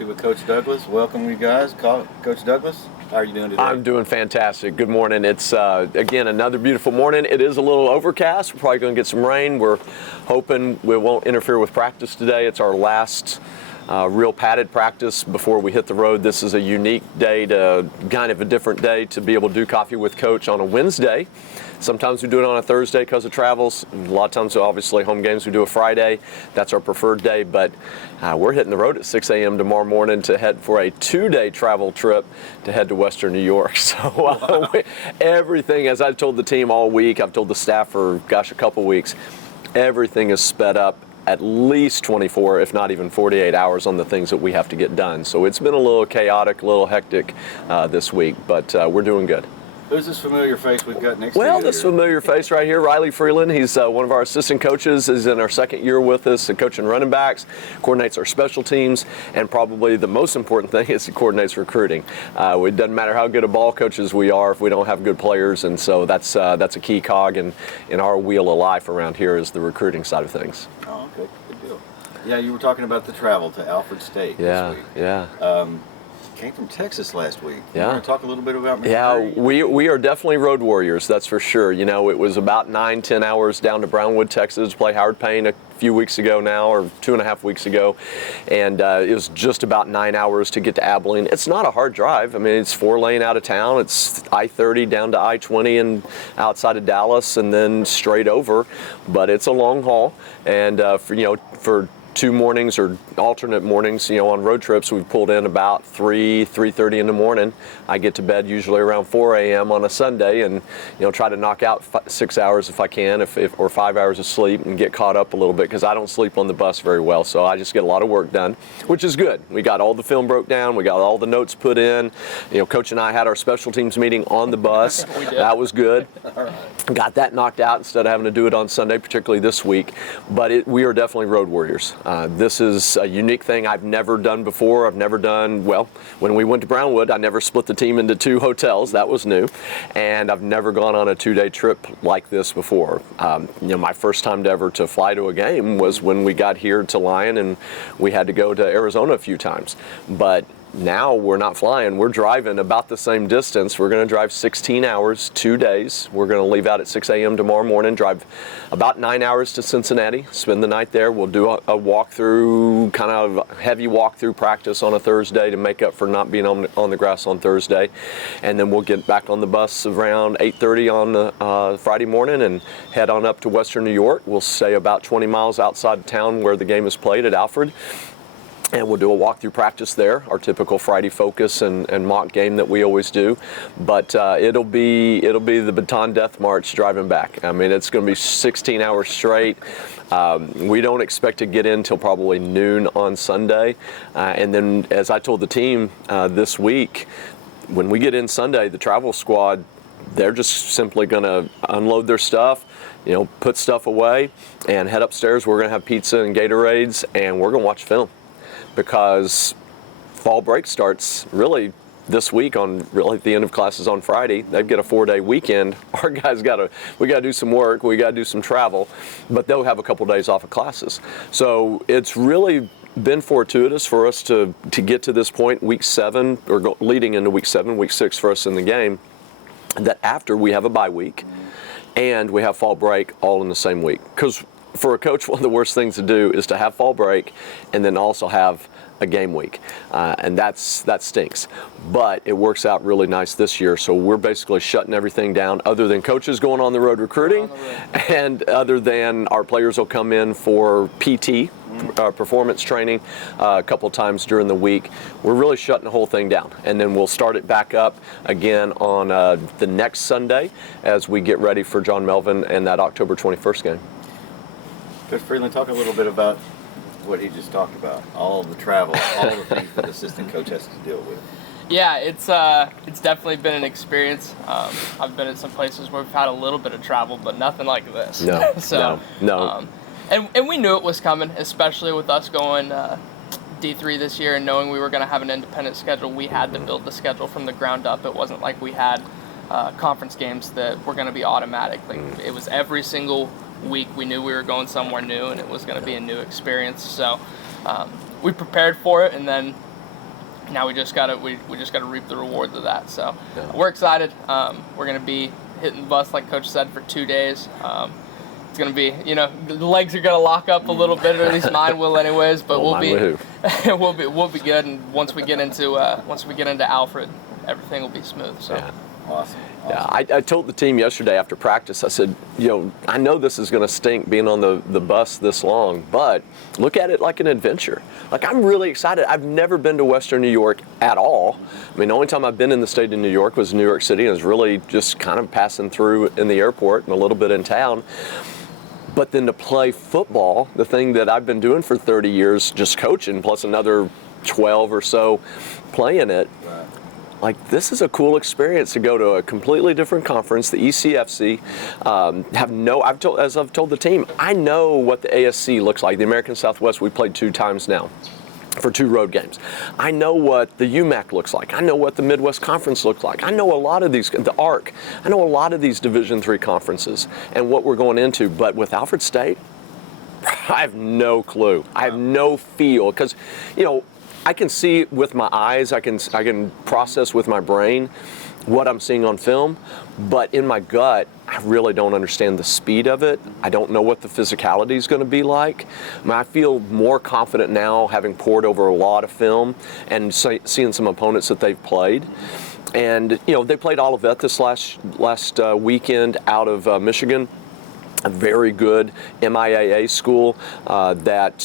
Coffee with Coach Douglas. Welcome, you guys. Coach Douglas, how are you doing today? I'm doing fantastic. Good morning. It's, again, another beautiful morning. It is a little overcast. We're probably going to get some rain. We're hoping we won't interfere with practice today. It's our last real padded practice before we hit the road. This is a unique day, kind of a different day to be able to do Coffee with Coach on a Wednesday. Sometimes we do it on a Thursday because of travels. A lot of times, obviously, home games we do a Friday. That's our preferred day, but we're hitting the road at 6 a.m. tomorrow morning to head for a 2-day travel trip to head to Western New York. So everything, as I've told the team all week, I've told the staff for, a couple weeks, everything is sped up at least 24, if not even 48 hours on the things that we have to get done. So it's been a little chaotic, a little hectic this week, but we're doing good. Who's this familiar face we've got next to you? Well, this familiar face right here, Riley Freeland. He's one of our assistant coaches. He's in our second year with us, coaching running backs, coordinates our special teams, and probably the most important thing is he coordinates recruiting. It doesn't matter how good of ball coaches we are if we don't have good players, and so that's a key cog in our wheel of life around here is the recruiting side of things. Oh, okay, good deal. Yeah, you were talking about the travel to Alfred State this week. Yeah. Came from Texas last week. Yeah. You want to talk a little bit about Missouri? Yeah, we are definitely road warriors, that's for sure. You know, it was about 9-10 hours down to Brownwood, Texas to play Howard Payne a few weeks ago now, or 2.5 weeks ago, and it was just about 9 hours to get to Abilene. It's not a hard drive. I mean, it's 4-lane out of town. It's I-30 down to I-20 and outside of Dallas, and then straight over. But it's a long haul, and for 2 mornings or alternate mornings, on road trips, we've pulled in about 3:30 in the morning. I get to bed usually around 4 a.m. on a Sunday, and try to knock out 6 hours if I can, or 5 hours of sleep, and get caught up a little bit because I don't sleep on the bus very well. So I just get a lot of work done, which is good. We got all the film broke down. We got all the notes put in. Coach and I had our special teams meeting on the bus. We did. That was good. All right. Got that knocked out instead of having to do it on Sunday, particularly this week. But we are definitely road warriors. This is a unique thing I've never done before. I've never done, when we went to Brownwood, I never split the team into 2 hotels. That was new. And I've never gone on a 2-day trip like this before. My first time to fly to a game was when we got here to Lyon, and we had to go to Arizona a few times. But now we're not flying, we're driving about the same distance. We're going to drive 16 hours, 2 days. We're going to leave out at 6 a.m. tomorrow morning, drive about 9 hours to Cincinnati, spend the night there. We'll do a walkthrough, kind of heavy walkthrough practice on a Thursday to make up for not being on the grass on Thursday. And then we'll get back on the bus around 8:30 on Friday morning and head on up to Western New York. We'll stay about 20 miles outside of town where the game is played at Alfred. And we'll do a walkthrough practice there, our typical Friday focus and mock game that we always do. But it'll be the baton death march driving back. I mean, it's going to be 16 hours straight. We don't expect to get in till probably noon on Sunday. And then, as I told the team this week, when we get in Sunday, the travel squad, they're just simply going to unload their stuff, put stuff away, and head upstairs. We're going to have pizza and Gatorades, and we're going to watch film. Because fall break starts really this week on the end of classes on Friday. They get a 4-day weekend. Our guys we got to do some work, we got to do some travel, but they'll have a couple days off of classes. So it's really been fortuitous for us to get to this point, week 7, or leading into week 7, week 6 for us in the game, that after we have a bye week and we have fall break all in the same week. Because for a coach, one of the worst things to do is to have fall break and then also have a game week, and that stinks. But it works out really nice this year, so we're basically shutting everything down other than coaches going on the road recruiting, and other than our players will come in for PT, performance training, a couple times during the week. We're really shutting the whole thing down, and then we'll start it back up again on the next Sunday as we get ready for John Melvin and that October 21st game. Coach Freeland, talk a little bit about what he just talked about, all of the travel, all the things that the assistant coach has to deal with. Yeah, it's definitely been an experience. I've been in some places where we've had a little bit of travel, but nothing like this. No, no. And we knew it was coming, especially with us going D3 this year and knowing we were going to have an independent schedule. We had to build the schedule from the ground up. It wasn't like we had conference games that were going to be automatic. Like it was every single week we knew we were going somewhere new and it was going to be a new experience. So we prepared for it, and then Now we just gotta reap the rewards of that. So Yeah. we're excited. We're gonna be hitting the bus, like Coach said, for 2 days. It's gonna be, the legs are gonna lock up a little bit, or at least mine will, anyways. But Well, mine will. we'll be good. And once we get into Alfred, everything will be smooth. So. Yeah. Awesome. Yeah, I told the team yesterday after practice, I said, I know this is going to stink being on the bus this long, but look at it like an adventure. Like, I'm really excited. I've never been to Western New York at all. I mean, the only time I've been in the state of New York was New York City, and I was really just kind of passing through in the airport and a little bit in town. But then to play football, the thing that I've been doing for 30 years, just coaching, plus another 12 or so playing it, Right. like, this is a cool experience to go to a completely different conference, the ECFC. As I've told the team, I know what the ASC looks like. The American Southwest, we played 2 times now for 2 road games. I know what the UMAC looks like. I know what the Midwest Conference looks like. I know a lot of these, the ARC. I know a lot of these Division III conferences and what we're going into. But with Alfred State, I have no clue. I have no feel, because, I can see with my eyes, I can process with my brain what I'm seeing on film, but in my gut, I really don't understand the speed of it. I don't know what the physicality is going to be like. I mean, I feel more confident now, having poured over a lot of film and seeing some opponents that they've played. And, they played Olivet this last weekend out of Michigan. A very good MIAA school MIAC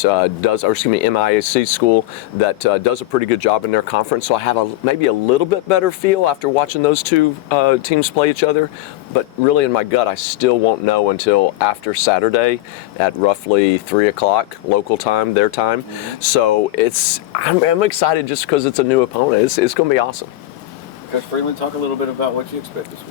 school that does a pretty good job in their conference. So I have maybe a little bit better feel after watching those 2 teams play each other. But really, in my gut, I still won't know until after Saturday at roughly 3 o'clock local time, their time. So I'm excited just because it's a new opponent. It's going to be awesome. Coach Freeland, talk a little bit about what you expect this week.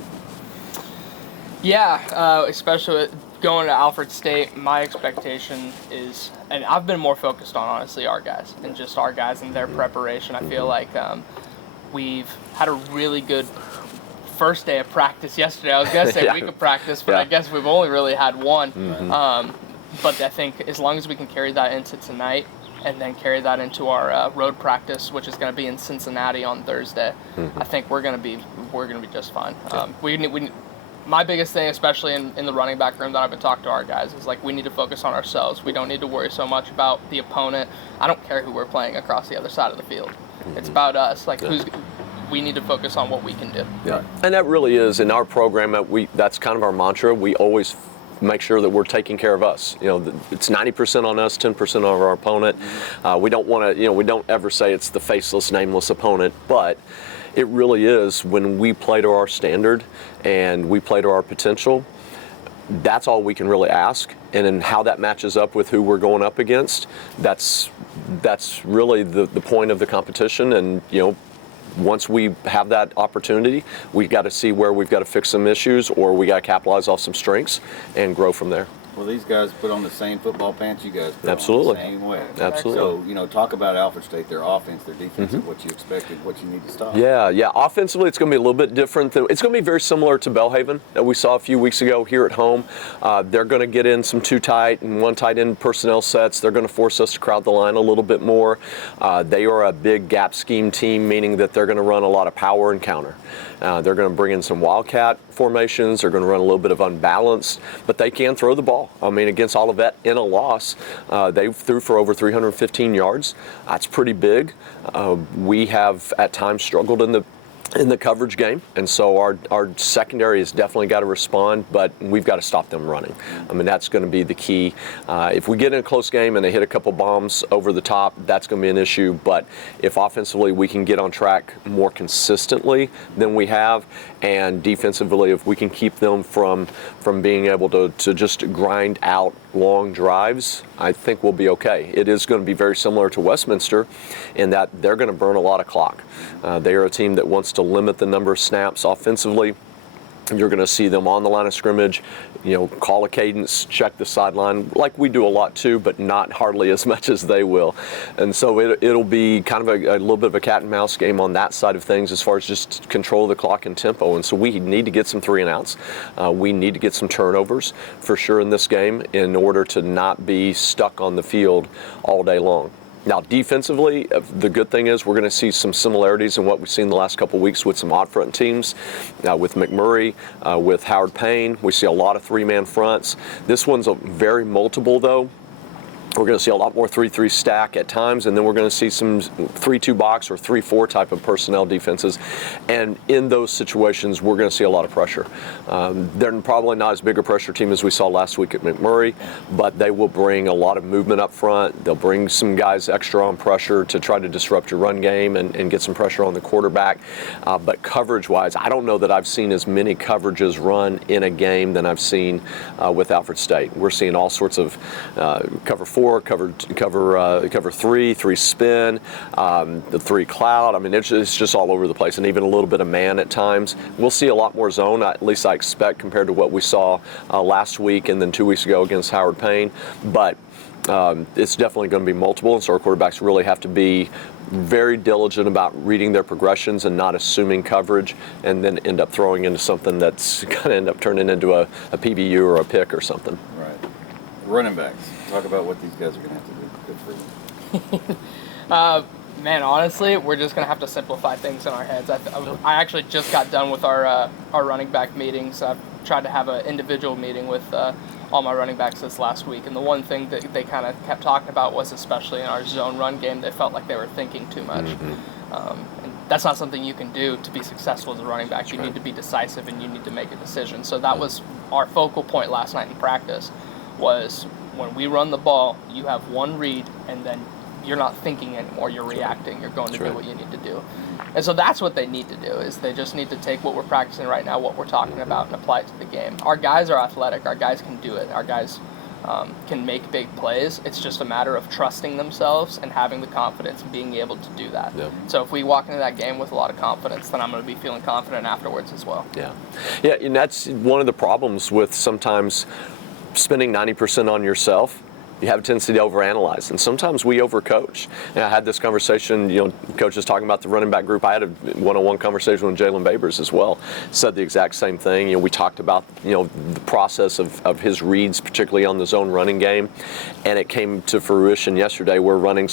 Yeah, especially going to Alfred State, my expectation is, and I've been more focused on, honestly, our guys and just our guys and their preparation. I feel like we've had a really good first day of practice yesterday. I was going to say week of practice, but I guess we've only really had one. But I think as long as we can carry that into tonight and then carry that into our road practice, which is going to be in Cincinnati on Thursday, I think we're going to be just fine. My biggest thing, especially in the running back room that I've been talking to our guys, is we need to focus on ourselves. We don't need to worry so much about the opponent. I don't care who we're playing across the other side of the field. It's about us. We need to focus on what we can do. Yeah, and that really is in our program. That's kind of our mantra. We always make sure that we're taking care of us. It's 90% on us, 10% on our opponent. We don't want to. We don't ever say it's the faceless, nameless opponent, but it really is when we play to our standard and we play to our potential. That's all we can really ask, and then how that matches up with who we're going up against. That's really the point of the competition. And once we have that opportunity, we've got to see where we've got to fix some issues, or we got to capitalize off some strengths and grow from there. Well, these guys put on the same football pants you guys put Absolutely. on the same way. Absolutely. So, talk about Alfred State, their offense, their defense, what you expected, what you need to stop. Yeah. Offensively, it's going to be a little bit different. It's going to be very similar to Belhaven that we saw a few weeks ago here at home. They're going to get in some 2 tight and 1 tight end personnel sets. They're going to force us to crowd the line a little bit more. They are a big gap scheme team, meaning that they're going to run a lot of power and counter. They're going to bring in some wildcat formations. They're going to run a little bit of unbalanced, but they can throw the ball. I mean, against Olivet in a loss, they threw for over 315 yards. That's pretty big. We have at times struggled in the coverage game, and so our secondary has definitely got to respond, but we've got to stop them running. I mean, that's going to be the key. If we get in a close game and they hit a couple bombs over the top, that's going to be an issue, but if offensively we can get on track more consistently than we have, and defensively if we can keep them from being able to just grind out long drives, I think we'll be okay. It is going to be very similar to Westminster in that they're going to burn a lot of clock. They are a team that wants to limit the number of snaps offensively. You're going to see them on the line of scrimmage, call a cadence, check the sideline, like we do a lot too, but not hardly as much as they will. And so it'll be kind of a little bit of a cat and mouse game on that side of things as far as just control of the clock and tempo. And so we need to get some 3 and outs. We need to get some turnovers for sure in this game in order to not be stuck on the field all day long. Now, defensively, the good thing is we're going to see some similarities in what we've seen the last couple of weeks with some odd front teams, with McMurray, with Howard Payne. We see a lot of three-man fronts. This one's very multiple, though. We're going to see a lot more 3-3 stack at times, and then we're going to see some 3-2 box or 3-4 type of personnel defenses. And in those situations, we're going to see a lot of pressure. They're probably not as big a pressure team as we saw last week at McMurray, but they will bring a lot of movement up front. They'll bring some guys extra on pressure to try to disrupt your run game and get some pressure on the quarterback. But coverage-wise, I don't know that I've seen as many coverages run in a game than I've seen with Alfred State. We're seeing all sorts of cover 4, cover 3 spin, the 3 cloud. I mean, it's just all over the place, and even a little bit of man at times. We'll see a lot more zone, at least I expect, compared to what we saw last week and then 2 weeks ago against Howard Payne. But it's definitely going to be multiple, and so our quarterbacks really have to be very diligent about reading their progressions and not assuming coverage and then end up throwing into something that's going to end up turning into a PBU or a pick or something. Right. Running backs. Talk about what these guys are going to have to do. Good for them. Man, honestly, we're just gonna have to simplify things in our heads. I actually just got done with our running back meetings. I've tried to have an individual meeting with all my running backs this last week, and the one thing that they kind of kept talking about was, especially in our zone run game, they felt like they were thinking too much. And that's not something you can do to be successful as a running back. You need to be decisive and you need to make a decision. So that was our focal point last night in practice. Was when we run the ball, you have one read, and then you're not thinking anymore. You're reacting. You're going to do what you need to do. And so that's what they need to do, is they just need to take what we're practicing right now, what we're talking about, and apply it to the game. Our guys are athletic. Our guys can do it. Our guys can make big plays. It's just a matter of trusting themselves and having the confidence and being able to do that. Yeah. So if we walk into that game with a lot of confidence, then I'm going to be feeling confident afterwards as well. Yeah, and that's one of the problems with sometimes spending 90% on yourself. You have a tendency to overanalyze, and sometimes we overcoach. And I had this conversation, Coach was talking about the running back group. I had a one-on-one conversation with Jalen Babers as well. Said the exact same thing. We talked about the process of his reads, particularly on the zone running game, and it came to fruition yesterday. We're running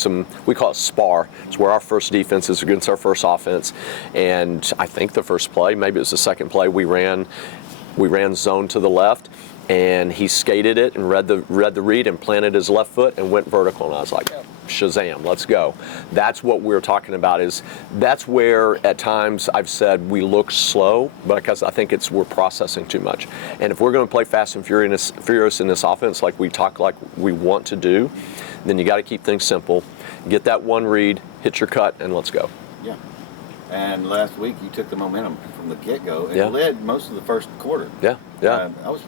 we call it spar. It's where our first defense is against our first offense, and I think the first play, maybe it was the second play, we ran zone to the left. And he skated it and read the read and planted his left foot and went vertical. And I was like, Shazam, let's go. That's what we're talking about. That's where at times I've said we look slow, because I think we're processing too much. And if we're going to play fast and furious in this offense like we want to do, then you got to keep things simple. Get that one read, hit your cut, and let's go. Yeah. And last week you took the momentum from the get-go and led most of the first quarter. Yeah. That was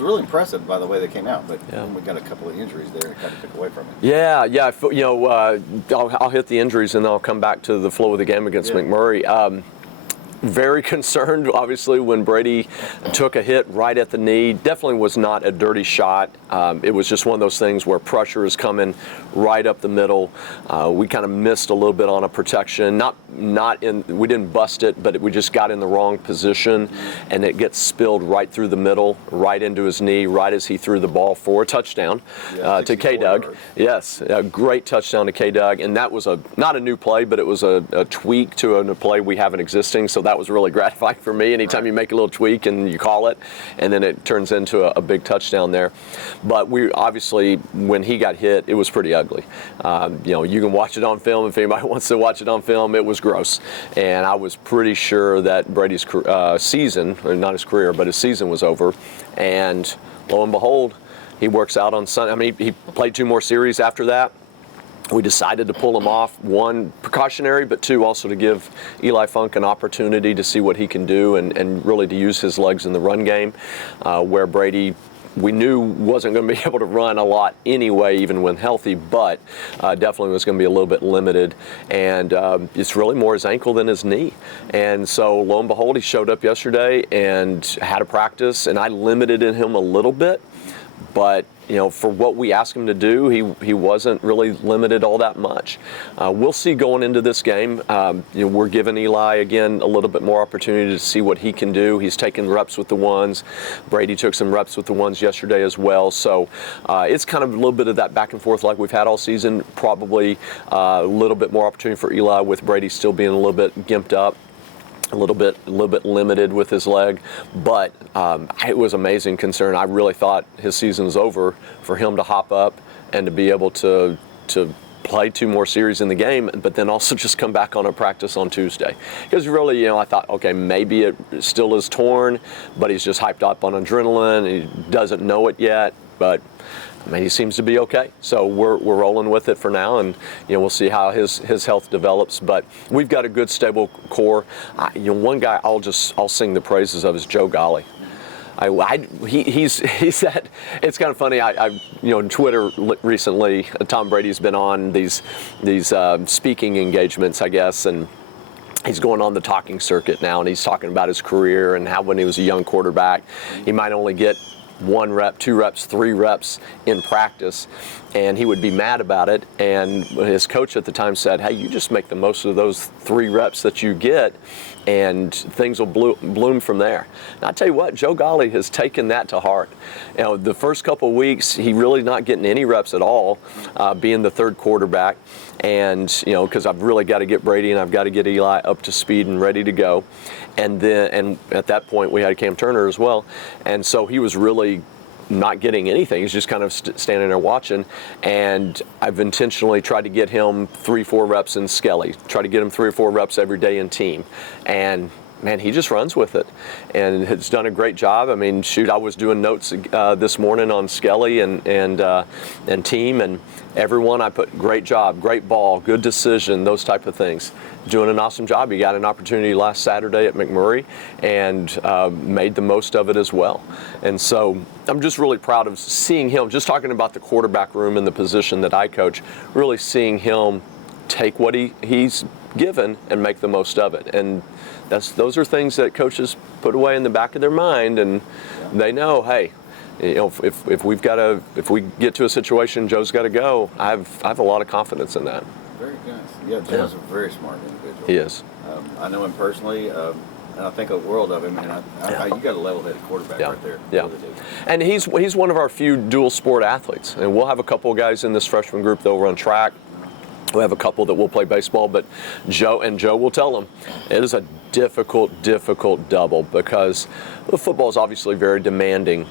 really impressive by the way they came out, but then we got a couple of injuries there and kind of took away from it. I'll hit the injuries and then I'll come back to the flow of the game against McMurray. Very concerned, obviously, when Brady took a hit right at the knee. Definitely was not a dirty shot. It was just one of those things where pressure is coming right up the middle. We kind of missed a little bit on a protection. We didn't bust it, but we just got in the wrong position, and it gets spilled right through the middle, right into his knee, right as he threw the ball for a touchdown to K-Doug. Yes, a great touchdown to K-Doug, and that was not a new play, but it was a tweak to a play we have existing. So that was really gratifying for me. Anytime you make a little tweak and you call it, and then it turns into a big touchdown there. But we obviously, when he got hit, it was pretty ugly. You can watch it on film if anybody wants to watch it on film. It was gross, and I was pretty sure that Brady's season, or not his career, but his season was over. And lo and behold, he works out on Sunday. I mean, he played 2 more series after that. We decided to pull him off, 1, precautionary, but 2, also to give Eli Funk an opportunity to see what he can do and really to use his legs in the run game, where Brady, we knew wasn't going to be able to run a lot anyway, even when healthy, but definitely was going to be a little bit limited. And it's really more his ankle than his knee. And so lo and behold, he showed up yesterday and had a practice, and I limited him a little bit. but for what we asked him to do, he wasn't really limited all that much. We'll see going into this game. We're giving Eli again a little bit more opportunity to see what he can do. He's taken reps with the ones. Brady took some reps with the ones yesterday as well. So it's kind of a little bit of that back and forth like we've had all season. Probably a little bit more opportunity for Eli with Brady still being a little bit gimped up. A little bit limited with his leg, but it was amazing concern. I really thought his season was over for him to hop up and to be able to play 2 more series in the game, but then also just come back on a practice on Tuesday. Because really, I thought, okay, maybe it still is torn, but he's just hyped up on adrenaline. He doesn't know it yet, but he seems to be okay. So we're rolling with it for now, and we'll see how his health develops. But we've got a good stable core. One guy I'll sing the praises of is Joe Golly. He's that. It's kind of funny. On Twitter recently, Tom Brady's been on these speaking engagements, I guess, and he's going on the talking circuit now, and he's talking about his career and how when he was a young quarterback, he might only get 1 rep, 2 reps, 3 reps in practice, and he would be mad about it. And his coach at the time said, hey, you just make the most of those 3 reps that you get, and things will bloom from there. And I tell you what, Joe Golly has taken that to heart. The first couple of weeks, he really not getting any reps at all, being the 3rd quarterback. And, because I've really got to get Brady and I've got to get Eli up to speed and ready to go. And at that point, we had Cam Turner as well. And so he was really not getting anything. He's just kind of standing there watching. And I've intentionally tried to get him 3-4 reps in Skelly, try to get him 3 or 4 reps every day in team. And man, he just runs with it and has done a great job. I mean, shoot, I was doing notes this morning on Skelly and team, and everyone I put great job, great ball, good decision, those type of things. Doing an awesome job. He got an opportunity last Saturday at McMurray and made the most of it as well. And so I'm just really proud of seeing him, just talking about the quarterback room and the position that I coach, really seeing him take what he's given and make the most of it. And those are things that coaches put away in the back of their mind, and they know, hey, if we get to a situation, Joe's got to go. I have a lot of confidence in that. Very good. Yeah, Joe's a very smart individual. He is. I know him personally, and I think a world of him. And you got a level-headed quarterback right there. Yeah. Really do. And he's one of our few dual sport athletes, and we'll have a couple of guys in this freshman group that'll run track. We have a couple that will play baseball, but Joe will tell them it is a difficult double because football is obviously very demanding,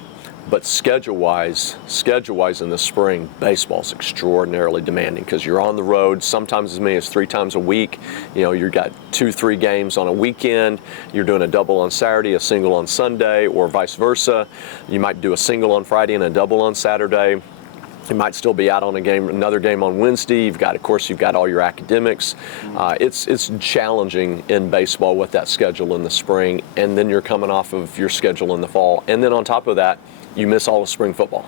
but schedule-wise in the spring, baseball is extraordinarily demanding because you're on the road sometimes as many as 3 times a week. You've got 2-3 games on a weekend. You're doing a double on Saturday, a single on Sunday, or vice versa. You might do a single on Friday and a double on Saturday. You might still be out on another game on Wednesday. You've got all your academics. It's challenging in baseball with that schedule in the spring, and then you're coming off of your schedule in the fall. And then on top of that, you miss all of spring football.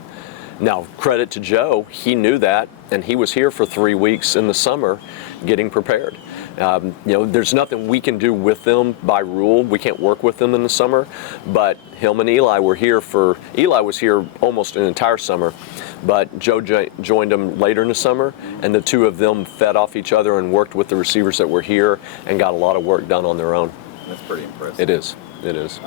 Now, credit to Joe, he knew that, and he was here for 3 weeks in the summer getting prepared. There's nothing we can do with them by rule. We can't work with them in the summer, but him and Eli were here Eli was here almost an entire summer, but Joe joined them later in the summer, and the 2 of them fed off each other and worked with the receivers that were here and got a lot of work done on their own. That's pretty impressive. It is.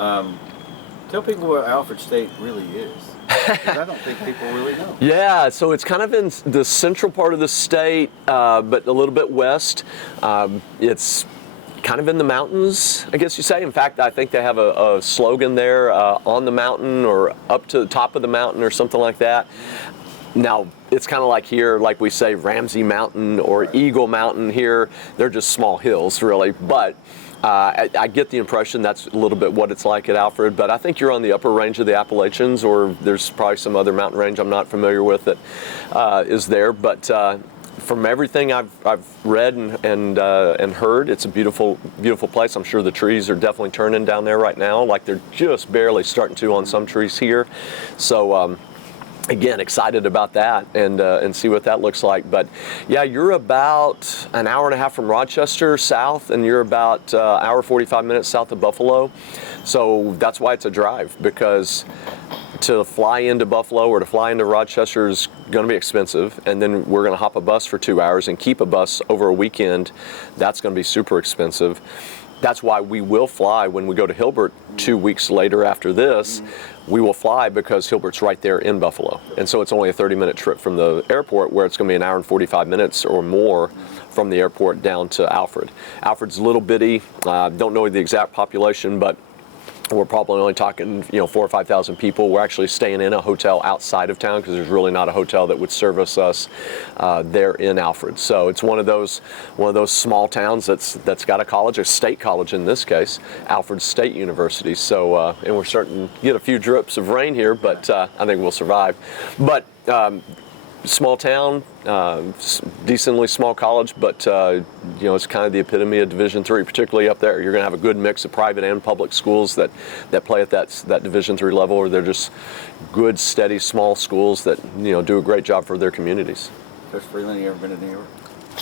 Tell people where Alfred State really is. Because I don't think people really know. Yeah, so it's kind of in the central part of the state, but a little bit west. It's kind of in the mountains, I guess you say. In fact, I think they have a slogan there, on the mountain or up to the top of the mountain or something like that. Now, it's kind of like here, like we say Ramsey Mountain or Eagle Mountain here. They're just small hills, really, but I get the impression that's a little bit what it's like at Alfred, but I think you're on the upper range of the Appalachians, or there's probably some other mountain range I'm not familiar with that is there. But from everything I've read and heard, it's a beautiful place. I'm sure the trees are definitely turning down there right now, like they're just barely starting to on some trees here. So again, excited about that and see what that looks like. But yeah, you're about an hour and a half from Rochester south, and you're about hour 45 minutes south of Buffalo. So that's why it's a drive, because to fly into Buffalo or to fly into Rochester is going to be expensive, and then we're going to hop a bus for 2 hours and keep a bus over a weekend. That's going to be super expensive. That's why we will fly when we go to Hilbert 2 weeks later after this. We will fly because Hilbert's right there in Buffalo. And so it's only a 30-minute trip from the airport, where it's going to be an hour and 45 minutes or more from the airport down to Alfred. Alfred's a little bitty. Don't know the exact population, but we're probably only talking, 4,000 or 5,000 people. We're actually staying in a hotel outside of town because there's really not a hotel that would service us there in Alfred. So it's one of those small towns that's got a college, a state college in this case, Alfred State University. So and we're starting to get a few drips of rain here, but I think we'll survive. But small town, decently small college, but it's kind of the epitome of Division III, particularly up there. You're going to have a good mix of private and public schools that play at that Division III level, or they're just good, steady, small schools that do a great job for their communities. Coach Freeland, you ever been to New York?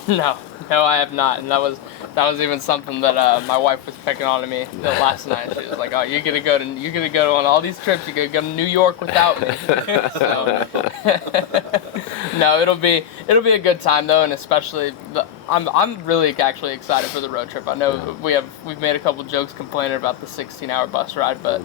No, I have not, and that was even something that my wife was picking on me last night. She was like, "Oh, you're gonna go on all these trips. You're gonna go to New York without me." So, no, it'll be a good time though, and especially I'm really actually excited for the road trip. I know we've made a couple jokes complaining about the 16-hour bus ride, but.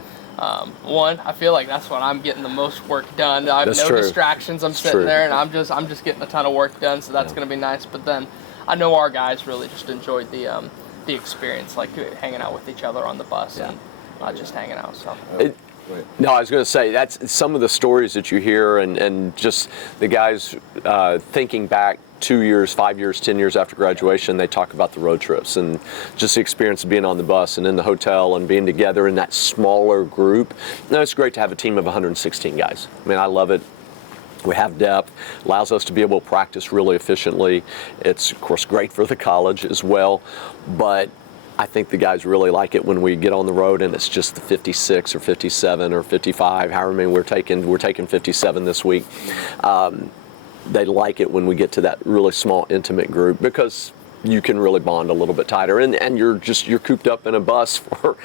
One, I feel like that's when I'm getting the most work done. I have no distractions. I'm sitting there, and I'm just getting a ton of work done. So that's going to be nice. But then, I know our guys really just enjoyed the experience, like hanging out with each other on the bus and just hanging out. So. No, I was going to say, that's some of the stories that you hear, and just the guys thinking back 2 years, 5 years, 10 years after graduation, they talk about the road trips and just the experience of being on the bus and in the hotel and being together in that smaller group. No, it's great to have a team of 116 guys. I mean, I love it. We have depth, allows us to be able to practice really efficiently. It's, of course, great for the college as well, but I think the guys really like it when we get on the road and it's just the 56 or 57 or 55, however many we're taking 57 this week. They like it when we get to that really small, intimate group, because you can really bond a little bit tighter, and you're cooped up in a bus for,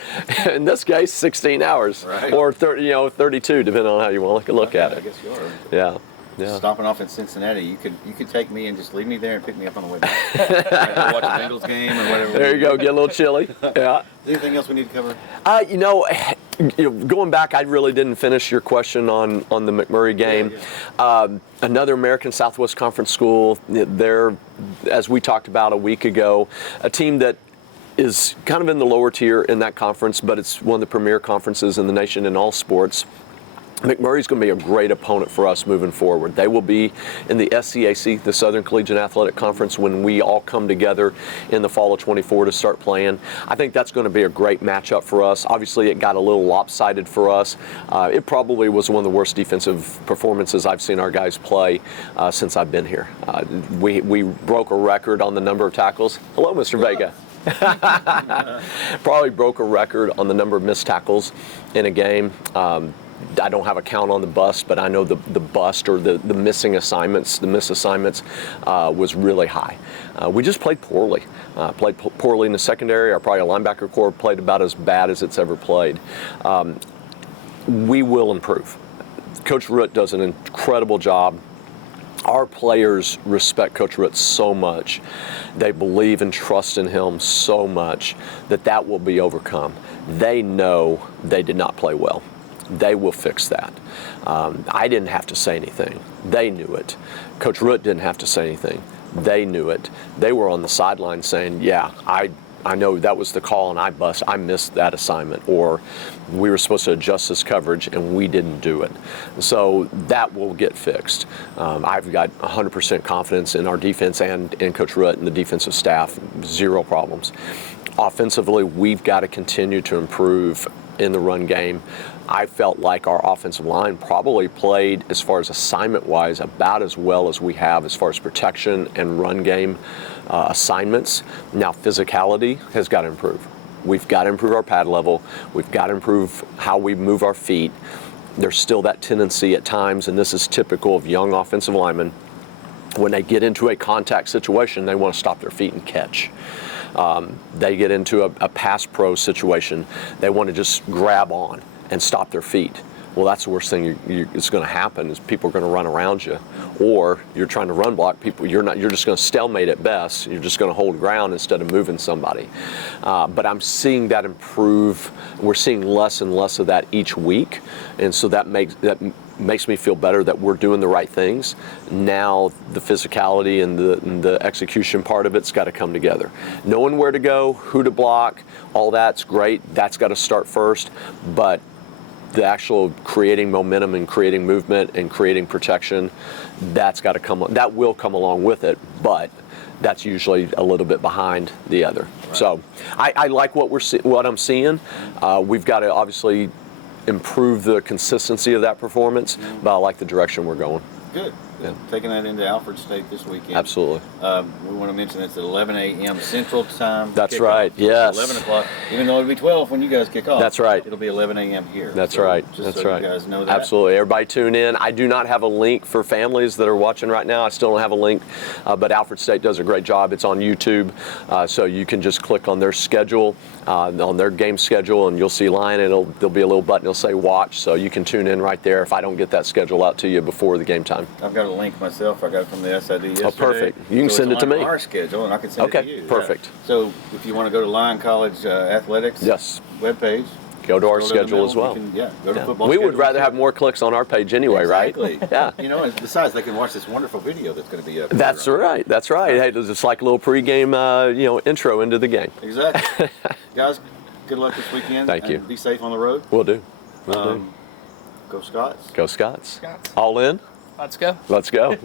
in this case, 16 hours, right. Or 32, depending on how you want to look at it. I guess you are. Yeah. Yeah. Stopping off in Cincinnati, you could take me and just leave me there and pick me up on the way back. I watch a Bengals game or whatever. There you go. Get a little chilly. Yeah. Is there anything else we need to cover? Going back, I really didn't finish your question on the McMurray game. Yeah. Another American Southwest Conference school. They're, as we talked about a week ago, a team that is kind of in the lower tier in that conference, but it's one of the premier conferences in the nation in all sports. McMurray's going to be a great opponent for us moving forward. They will be in the SCAC, the Southern Collegiate Athletic Conference, when we all come together in the fall of 24 to start playing. I think that's going to be a great matchup for us. Obviously, it got a little lopsided for us. It probably was one of the worst defensive performances I've seen our guys play since I've been here. We broke a record on the number of tackles. Hello, Mr. Vega. Probably broke a record on the number of missed tackles in a game. I don't have a count on the bust, but I know the bust or the missing assignments, the missed assignments was really high. We just played poorly. Played poorly in the secondary. Our linebacker core played about as bad as it's ever played. We will improve. Coach Root does an incredible job. Our players respect Coach Root so much. They believe and trust in him so much that will be overcome. They know they did not play well. They will fix that. I didn't have to say anything. They knew it. Coach Root didn't have to say anything. They knew it. They were on the sideline saying, yeah, I know that was the call and I missed that assignment, or we were supposed to adjust this coverage and we didn't do it. So that will get fixed. I've got 100% confidence in our defense and in Coach Root and the defensive staff. Zero problems. Offensively, we've got to continue to improve in the run game. I felt like our offensive line probably played, as far as assignment-wise, about as well as we have as far as protection and run game assignments. Now, physicality has got to improve. We've got to improve our pad level. We've got to improve how we move our feet. There's still that tendency at times, and this is typical of young offensive linemen, when they get into a contact situation, they want to stop their feet and catch. They get into a pass pro situation, they want to just grab on and stop their feet. well, that's the worst thing it's going to happen is people are going to run around you, or you're trying to run block people. You're just going to stalemate at best. You're just going to hold ground instead of moving somebody. But I'm seeing that improve. We're seeing less and less of that each week, and so that makes me feel better that we're doing the right things. Now the physicality and the execution part of it's got to come together. Knowing where to go, who to block, all that's great. That's got to start first, but the actual creating momentum and creating movement and creating protection, that will come along with it, but that's usually a little bit behind the other. Right. So I like what I'm seeing. We've got to obviously improve the consistency of that performance, but I like the direction we're going. Good. Yeah. Taking that into Alfred State this weekend. Absolutely. We want to mention it's at 11 a.m. Central Time. That's right. Yes. 11 o'clock. Even though it'll be 12 when you guys kick off. That's right. It'll be 11 a.m. here. That's so right. Just That's so right. You guys know that. Absolutely. Everybody tune in. I do not have a link for families that are watching right now. I still don't have a link, but Alfred State does a great job. It's on YouTube, so you can just click on their schedule, on their game schedule, and you'll see line. There'll be a little button. It'll say watch, so you can tune in right there. If I don't get that schedule out to you before the game time. I've got a link myself. I got it from the SID yesterday. Oh, perfect. You can so send it to me. Our schedule, and I can send it to you. Okay, perfect. Yeah. So if you want to go to Lyon College Athletics webpage, go to our the schedule as middle, well. Go to football. We would rather have more clicks on our page anyway, exactly. right? Yeah. You know, and besides, they can watch this wonderful video that's going to be up. That's right. That's right. Hey, it's like a little pregame, intro into the game. Exactly. Guys, good luck this weekend. Thank you. Be safe on the road. We'll do. Go Scots. Go Scots. Scots. All in. Let's go. Let's go.